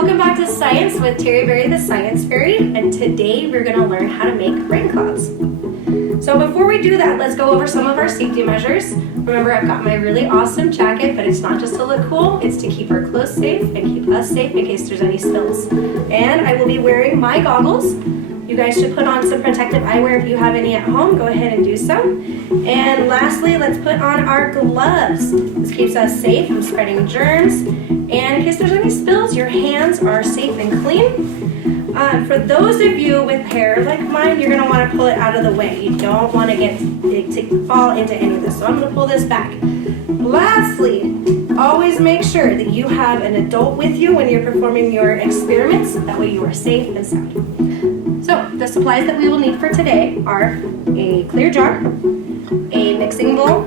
welcome back to Science with Terry Berry the Science Fairy, and today we're going to learn how to make rain clouds. So before we do that, let's go over some of our safety measures. Remember, I've got my really awesome jacket, but it's not just to look cool, it's to keep our clothes safe and keep us safe in case there's any spills. And I will be wearing my goggles. You guys should put on some protective eyewear if you have any at home. Go ahead and do so. And lastly, let's put on our gloves. This keeps us safe from spreading germs. And in case there's any spills, your hands are safe and clean. For those of you with hair like mine, you're going to want to pull it out of the way. You don't want to get it to fall into any of this. So I'm going to pull this back. Lastly, always make sure that you have an adult with you when you're performing your experiments. That way you are safe and sound. So the supplies that we will need for today are a clear jar, a mixing bowl,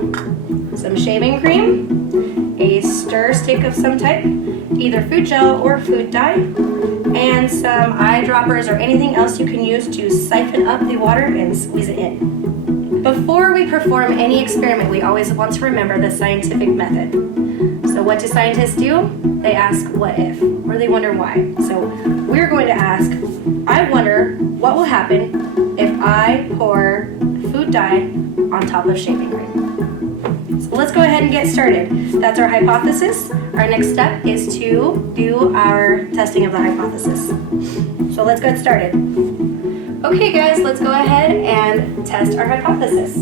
some shaving cream, a stir stick of some type, either food gel or food dye, and some eyedroppers or anything else you can use to siphon up the water and squeeze it in. Before we perform any experiment, we always want to remember the scientific method. So what do scientists do? They ask what if, or they wonder why. So we're going to ask, I wonder what will happen if I pour food dye on top of shaving cream. So let's go ahead and get started. That's our hypothesis. Our next step is to do our testing of the hypothesis. So let's get started. Okay guys, let's go ahead and test our hypothesis.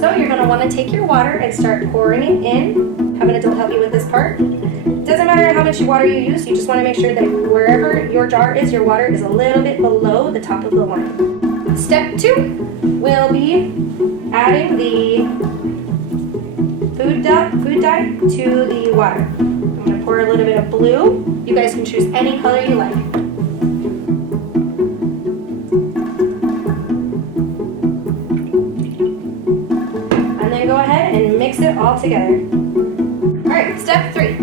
So you're going to want to take your water and start pouring it in. Have an adult help you with this part. It doesn't matter how much water you use, you just want to make sure that wherever your jar is, your water is a little bit below the top of the line. Step 2 will be adding the food dye to the water. I'm going to pour a little bit of blue. You guys can choose any color you like. And then go ahead and mix it all together. Alright, step 3.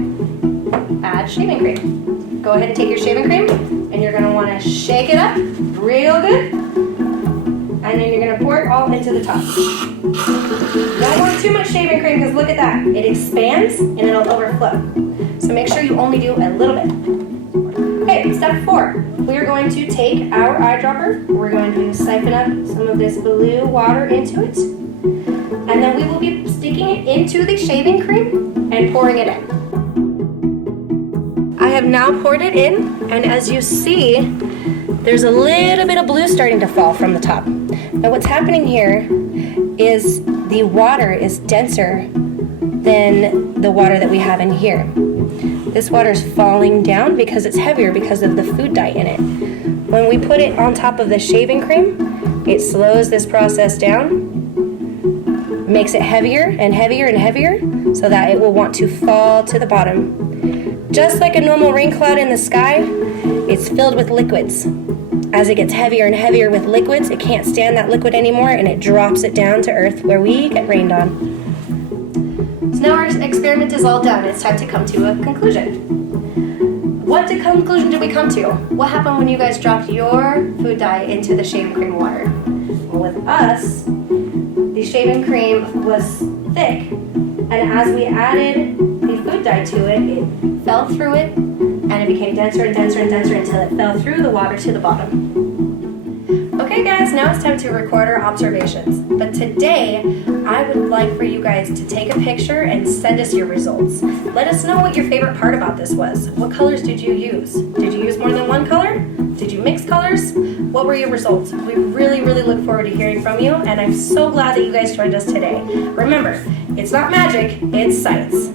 Add shaving cream. Go ahead and take your shaving cream and you're going to want to shake it up real good. And then you're going to pour it all into the top. Don't want too much shaving cream because look at that. It expands and it'll overflow. So make sure you only do a little bit. Okay, step 4. We are going to take our eyedropper. We're going to siphon up some of this blue water into it. And then we will be sticking it into the shaving cream and pouring it in. I have now poured it in, and as you see, there's a little bit of blue starting to fall from the top. Now what's happening here is the water is denser than the water that we have in here. This water is falling down because it's heavier because of the food dye in it. When we put it on top of the shaving cream, it slows this process down, makes it heavier and heavier and heavier so that it will want to fall to the bottom. Just like a normal rain cloud in the sky, it's filled with liquids. As it gets heavier and heavier with liquids, it can't stand that liquid anymore and it drops it down to earth where we get rained on. So now our experiment is all done. It's time to come to a conclusion. What conclusion did we come to? What happened when you guys dropped your food dye into the shaving cream water? Well, with us, the shaving cream was thick, and as we added the food dye to it, it fell through it, and it became denser and denser and denser until it fell through the water to the bottom. Okay guys, now it's time to record our observations. But today, I would like for you guys to take a picture and send us your results. Let us know what your favorite part about this was. What colors did you use? Did you use more than one color? Did you mix colors? What were your results? We really, really look forward to hearing from you, and I'm so glad that you guys joined us today. Remember, it's not magic, it's science.